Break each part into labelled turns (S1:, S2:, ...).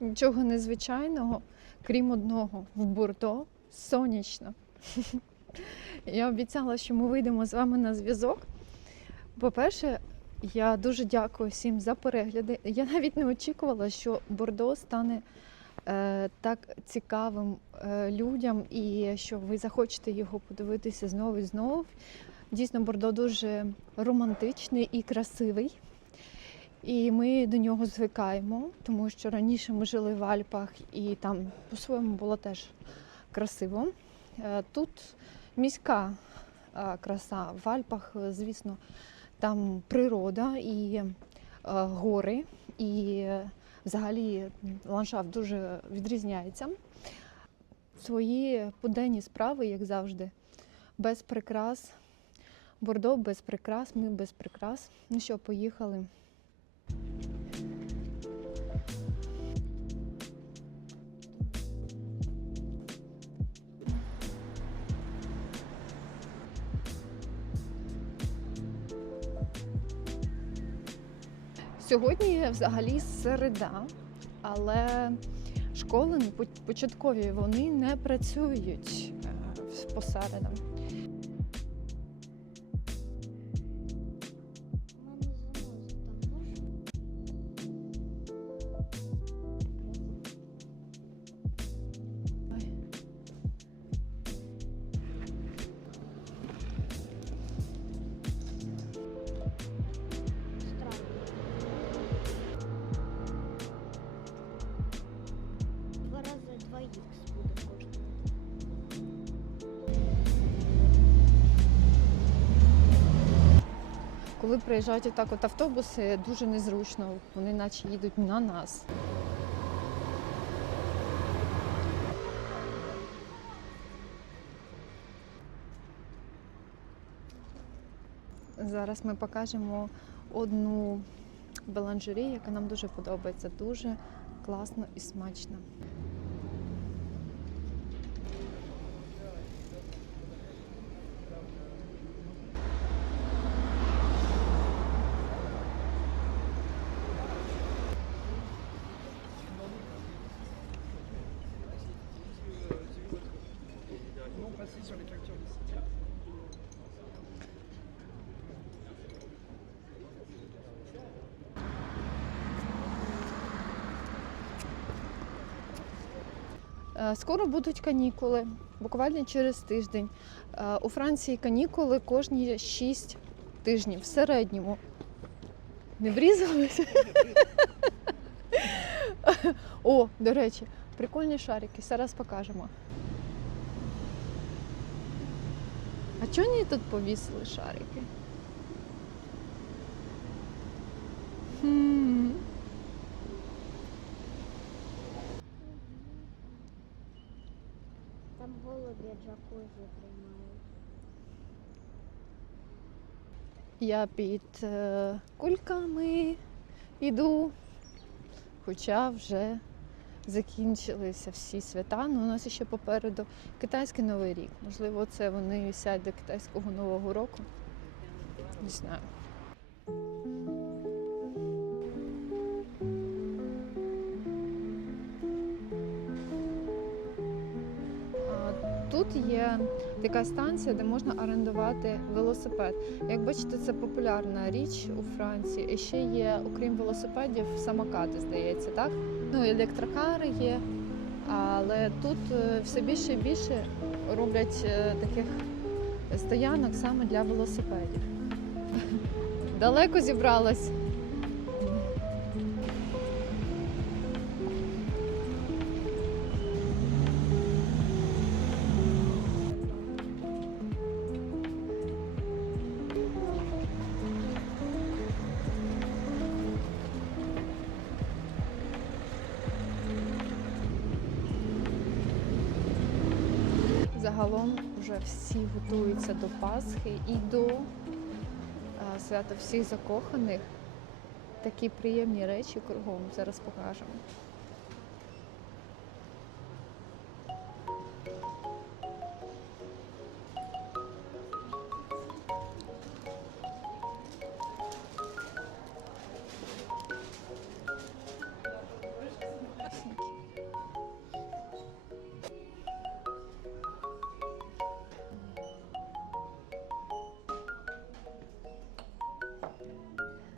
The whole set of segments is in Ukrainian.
S1: Нічого незвичайного, крім одного, в Бордо сонячно. Я обіцяла, що ми вийдемо з вами на зв'язок. По-перше, я дуже дякую всім за перегляди. Я навіть не очікувала, що Бордо стане е, так цікавим е, людям і що ви захочете його подивитися знову і знову. Дійсно, Бордо дуже романтичний і красивий. І ми до нього звикаємо, тому що раніше ми жили в Альпах і там по-своєму було теж красиво. Е, Тут міська е, краса в Альпах, е, звісно, там природа і гори, і взагалі ландшафт дуже відрізняється. Свої буденні справи, як завжди, без прикрас. Бордо без прикрас, ми без прикрас. Ну що, поїхали. Сьогодні взагалі середа, але школи по- початкові вони не працюють е, по. Коли приїжджають отак от автобуси, дуже незручно, вони наче їдуть на нас. Зараз ми покажемо одну беланжерію, яка нам дуже подобається. Дуже класно і смачно. Скоро будуть канікули, буквально через тиждень. Е, У Франції канікули кожні 6 тижнів в середньому. Не врізалися? О, до речі, прикольні шарики. Зараз покажемо. А чого вони тут повісили шарики? Хм.
S2: Там голубі джакузі приймають.
S1: Я під е, кульками йду, хоча вже закінчилися всі свята. Ну, у нас ще попереду китайський новий рік. Можливо, це вони сядь до китайського нового року. Не знаю. Є така станція, де можна орендувати велосипед. Як бачите, це популярна річ у Франції. І ще є, окрім велосипедів, самокати, здається, так? Ну, електрокари є. Але тут е, все більше і більше роблять е, таких стоянок саме для велосипедів. Далеко зібралась. Загалом вже всі готуються до Пасхи і до е, свята всіх закоханих. Такі приємні речі кругом зараз покажемо.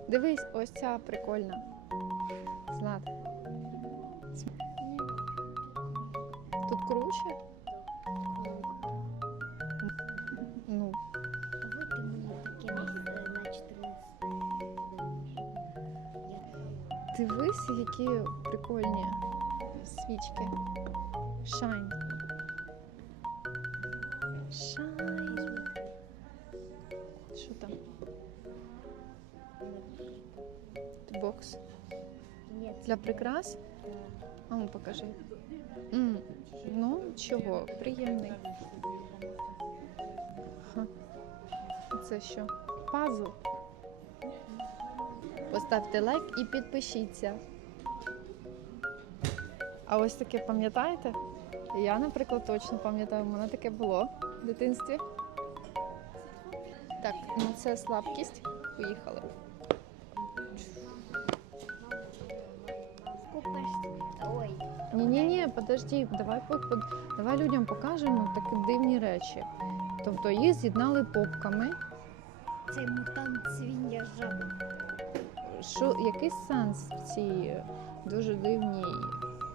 S1: Дивись, ось ця прикольна. Злат. Тут круче? Ну,
S2: Вийти таке місце на 14
S1: дивись, які прикольні свічки. Шайн. Шайн. Для прикрас? А ну покажи. М, Ну, чого? Приємний. Ха. Це що? Пазл. Поставте лайк і підпишіться. А ось таке пам'ятаєте? Я, наприклад, точно пам'ятаю, у мене таке було в дитинстві. Так, ну це слабкість. Поїхали. Ні, ні, ні, подожди, давай по- по- давай людям покажемо такі дивні речі. Тобто їх з'єднали попками.
S2: це мутант свинья жаба.
S1: Що який сенс в цій дуже дивній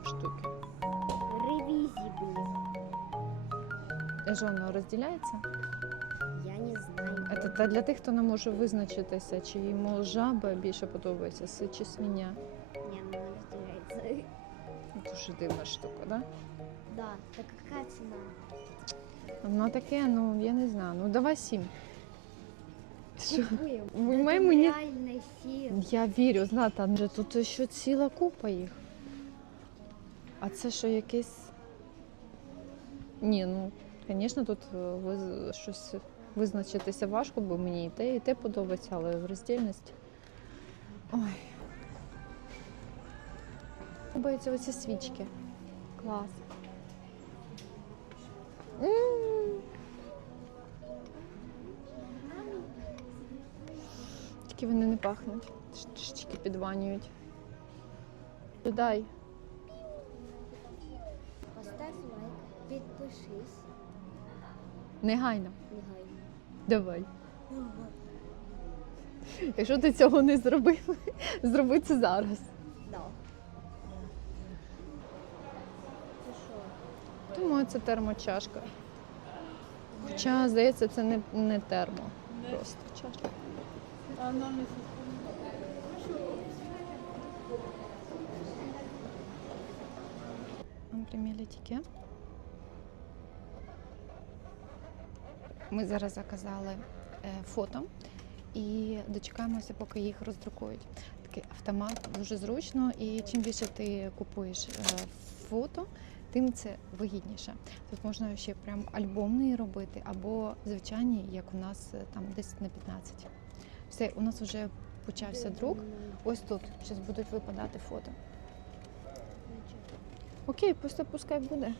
S1: штуці?
S2: Ревізіблі.
S1: Що воно розділяється?
S2: Я не знаю.
S1: Це та для тих, хто не може визначитися, чи йому жаба більше подобається, си- чи свиня. Дуже дивна штука, да?
S2: Да, так какая цена?
S1: Воно таке, ну я не знаю. Ну давай сім. Що? Мені.
S2: реальный сил.
S1: Я вірю, Злата, адже тут ще ціла купа їх. А це що якесь. Ні, ну, звісно, тут е, виз- щось визначитися важко, бо мені і те, і те подобається, але в роздільності. Ой. Подобаються оці свічки. Клас. М. Тільки вони не пахнуть. Тільки підванюють. Додай.
S2: Поставь лайк, підпишись.
S1: Негайно.
S2: Негайно.
S1: Давай. Якщо ти цього не зробив, зроби це зараз. Думаю, це термочашка. Хоча, здається, це не, не термо. Просто чашка. Ми зараз заказали е, фото і дочекаємося, поки їх роздрукують. Такий автомат дуже зручно, і чим більше ти купуєш е, фото, тим це вигідніше. Тут можна ще прям альбомний робити, або звичайні, як у нас е, там десь на 15. Все, у нас вже почався друк. Ось тут зараз будуть випадати фото. Окей, просто пускай буде.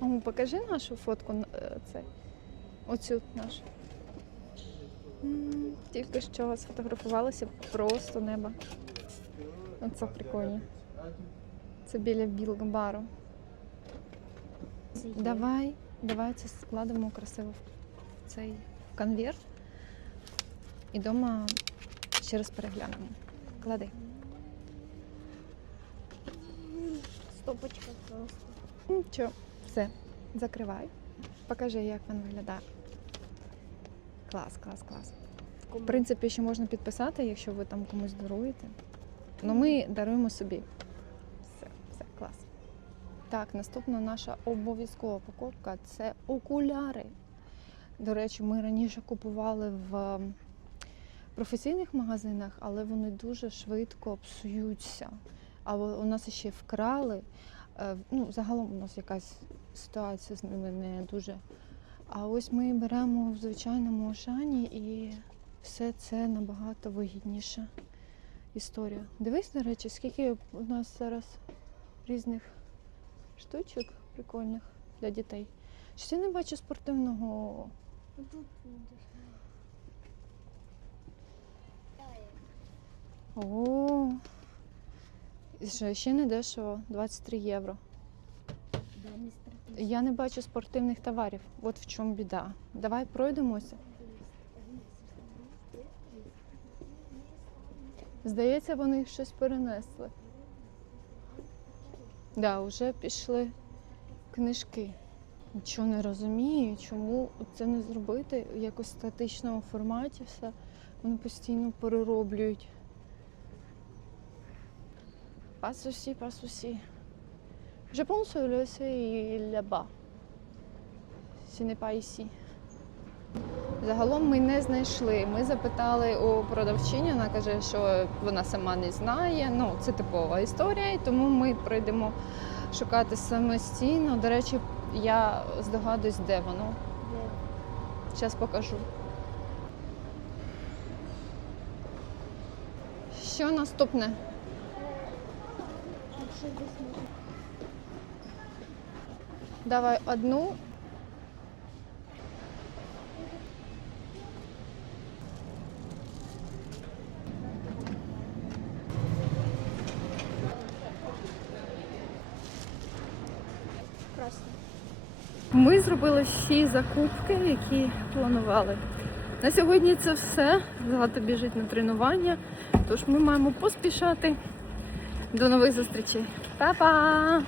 S1: Ну, покажи нашу фотку е, цей. Оцю нашу. Тільки що сфотографувалися просто небо. Оце прикольно. Це біля Білгбару.
S2: Це є.
S1: Давай, давай це складемо красиво в цей конверт. І вдома ще раз переглянемо. Клади.
S2: Стопочка просто.
S1: Нічого, все, закривай. Покажи, як він виглядає. Клас, клас, клас. В принципі, ще можна підписати, якщо ви там комусь даруєте. Ну, ми даруємо собі. Все, все, клас. Так, наступна наша обов'язкова покупка це окуляри. До речі, ми раніше купували в професійних магазинах, але вони дуже швидко псуються. А у нас ще вкрали. Е, Ну, загалом у нас якась ситуація з ними не дуже. А ось ми беремо в звичайному Ошані і все це набагато вигідніша історія. Дивись, до речі, скільки у нас зараз різних штучок прикольних для дітей. Щось я не бачу спортивного.
S2: Тут.
S1: О, що, ще не дешево, 23 євро. Я не бачу спортивних товарів. От в чому біда. Давай пройдемося. Здається, вони щось перенесли. Да, вже пішли книжки. Нічого не розумію, чому це не зробити в якось статичному форматі все. Вони постійно перероблюють. Pas souci. Je pense que le c'est là-bas. Ce n'est pas ici. Загалом ми не знайшли. Ми запитали у продавчині, вона каже, що вона сама не знає. Ну, це типова історія, і тому ми прийдемо шукати самостійно. До речі, я здогадуюсь, де воно. Зараз покажу. Що наступне? Давай одну. Ми зробили всі закупки, які планували. На сьогодні це все. Злата біжить на тренування, тож ми маємо поспішати. До нових зустрічей. Па-па!